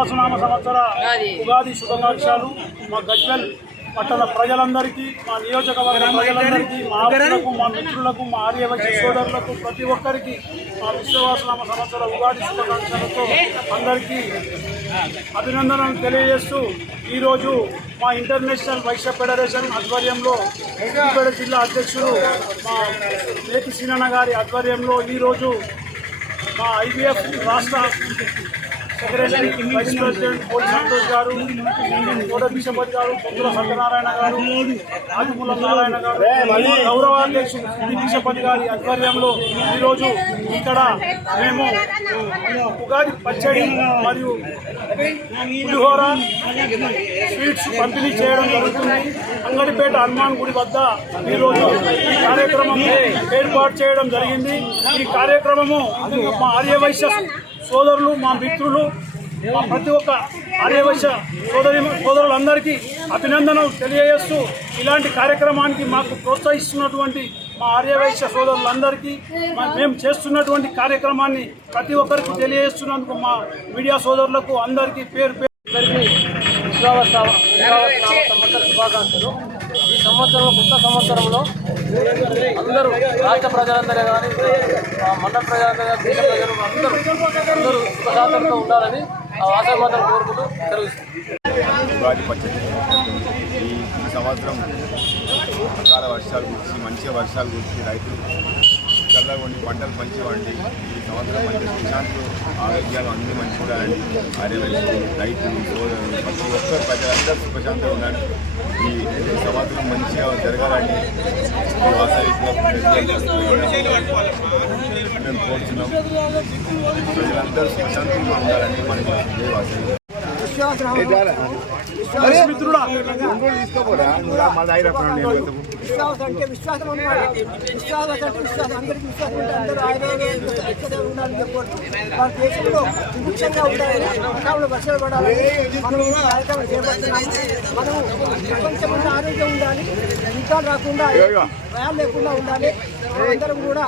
విశ్వాసనామ సంవత్సర ఉగాది శుభాకాంక్షలు మా గజ్వేల్ పట్టణ ప్రజలందరికీ, మా నియోజకవర్గ ప్రజలందరికీ, మా ఆప్తులకు, మా మిత్రులకు, మా ఆర్యవైశ్య సోదరులకు ప్రతి ఒక్కరికి మా విశ్వాసనామ సంవత్సర ఉగాది శుభాకాంక్షలతో అందరికీ అభినందనలు తెలియజేస్తూ ఈరోజు మా ఇంటర్నేషనల్ వైశ్య ఫెడరేషన్ ఆధ్వర్యంలో సిద్దిపేట జిల్లా అధ్యక్షులు మా నేతి సీనన్న గారి ఆధ్వర్యంలో ఈరోజు మా ఐబీఎఫ్ రాష్ట్ర సెక్రటరీ వైస్ ప్రెసిడెంట్ పోలి సంతోష్ గారు, కోట బిషపతి గారు, పొంగుల సత్యనారాయణ గారు, ఆదిమూల నారాయణ గారు, గౌరవ అధ్యక్షుడు శ్రీ బిషపతి గారి ఆధ్వర్యంలో ఈరోజు ఇక్కడ మేము ఉగాది పచ్చడి మరియు పులిహోర స్వీట్స్ పంపిణీ చేయడం జరుగుతుంది. అంగడిపేట హనుమాన్ గుడి వద్ద ఈరోజు ఈ కార్యక్రమం ఏర్పాటు చేయడం జరిగింది. ఈ కార్యక్రమము మా ఆర్యవైశ్య సోదరులు, మా మిత్రులు, మా ప్రతి ఒక్క ఆర్యవైశ్య సోదరులందరికీ అభినందనలు తెలియజేస్తూ ఇలాంటి కార్యక్రమానికి మాకు ప్రోత్సహిస్తున్నటువంటి మా ఆర్యవైశ్య సోదరులందరికీ మేము చేస్తున్నటువంటి కార్యక్రమాన్ని ప్రతి ఒక్కరికి తెలియజేస్తున్నందుకు మా మీడియా సోదరులకు అందరికీ పేరు సంవత్సర శుభాకాంక్షలు. ఈ సంవత్సరం కొత్త సంవత్సరంలో అందరూ రాష్ట్ర ప్రజలందరూ కానీ మండల ప్రజలందరూ కానీ దేశ ప్రజలు అందరూ సుఖశాంతంతో ఉండాలని ఆశీర్వాదం కోరుకుంటూ జరుగుతుంది. ఉగాది పచ్చడి ఈ సంవత్సరం అకాల వర్షాలు గురించి, మంచిగా వర్షాలు గురించి, రైతులు చల్లగా ఉండి పంటలు మంచిగా వండి ఈ సంవత్సరం మంచి ప్రశాంతులు, ఆరోగ్యాలు అన్నీ మంచిగా ఉండాలని ఆర్యవైశ్యులు, రైతులు, సోదరులు ప్రతి ఒక్కరు ప్రజలందరూ సుఖశాంతంగా ఉండాలి. ఈ సంవత్సరం మంచిగా జరగాలని మేము కోరుతున్నాం. ప్రజలందరూ సుఖశాంతంగా ఉండాలని మనకి మిత్రుడా విశ్వాసం అంటే విశ్వాసం ఉన్నవాడు, విశ్వాసం అంటే విశ్వాసం, అందరికీ విశ్వాసం ఉంటే అందరూ ఉండాలని చెప్పారు. మన దేశంలో సుభిక్షంగా ఉండాలని, అకాలంలో వర్షాలు పడాలని మనం కార్యక్రమం చేపడుతున్నాము. మనం ప్రపంచంలో ఆరోగ్యం ఉండాలి, ఇంకా రాకుండా భయం లేకుండా ఉండాలి. అందరం కూడా